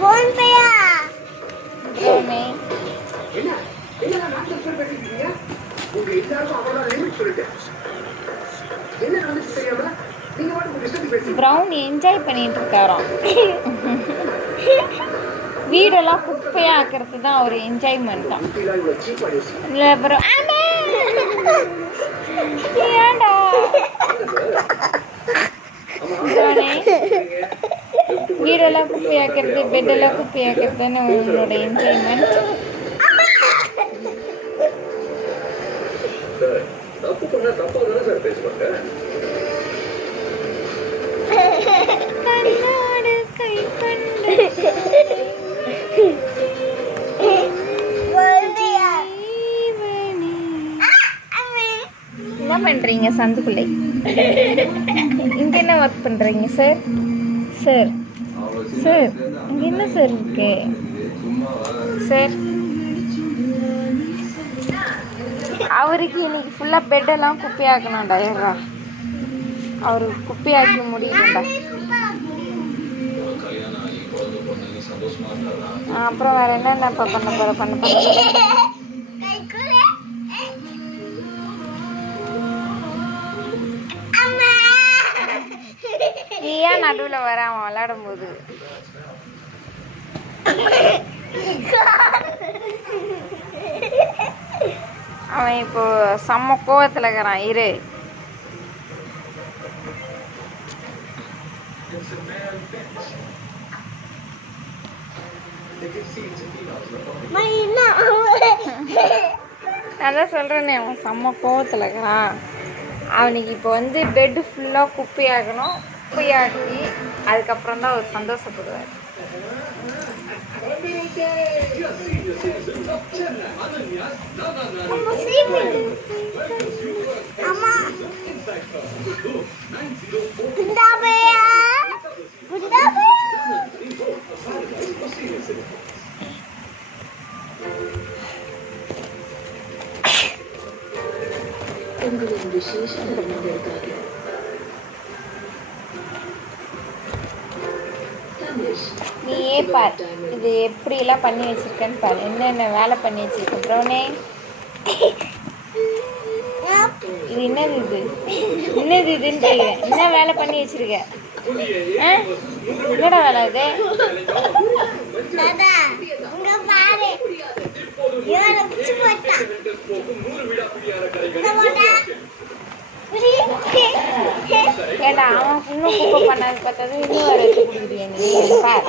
Brownie brownie brown enjoy பண்ணிட்டு இருக்காராம். வீடெல்லாம் குப்பையா ஆக்கிறது தான் ஒரு என்ஜாய்மெண்ட் தான். ஏண்டா வீடெல்லாம் குப்பையாக்கிறது, பெட்டெல்லாம் குப்பையாக்கிறதுன்னு உங்களோட என்ஜாய்மெண்ட். கண்ணோடு கை கண்டு என்ன பண்றீங்க சந்துக்குள்ளே? இங்க என்ன ஒர்க் பண்றீங்க சார்? சார் சார் இங்க என்ன சார் இருக்கு சார்? அவருக்கு இன்னைக்கு ஃபுல்லாக பெட்டெல்லாம் குப்பையாக்கணும்டா. ஏறா அவரு குப்பையாக்கி முடியலடா. அப்புறம் வேற என்னென்னப்பா பண்ண போற? நீ ஏன் நடுவில் வர அவன் விளையாடும் போது? அவன் இப்போ செம்ம கோவத்தில் இருக்கிறான். இரு நான் தான் சொல்கிறேனே, அவன் செம்ம கோவத்தில் இருக்கிறான். அவனுக்கு இப்போ வந்து பெட்டு ஃபுல்லாக குப்பையாகணும். குப்பையாக்கி அதுக்கப்புறம் தான் அவர் சந்தோஷப்படுவார். நீயே பார், இது எப்படிலாம் பண்ணி வச்சிருக்கேன்னு பாரு. என்னென்ன வேலை பண்ணி வச்சிருக்கேன் ப்ரௌனே. இது என்னது? என்னது இதுன்னு கேட்குறேன். என்ன வேலை பண்ணி வச்சிருக்க? என்னடா வேலை இது? ஏண்டா அவன் இன்னும் குப்பை பண்ணாது பார்த்தது இன்னும் வேறு எடுத்து கொடுக்குறீங்க பார்.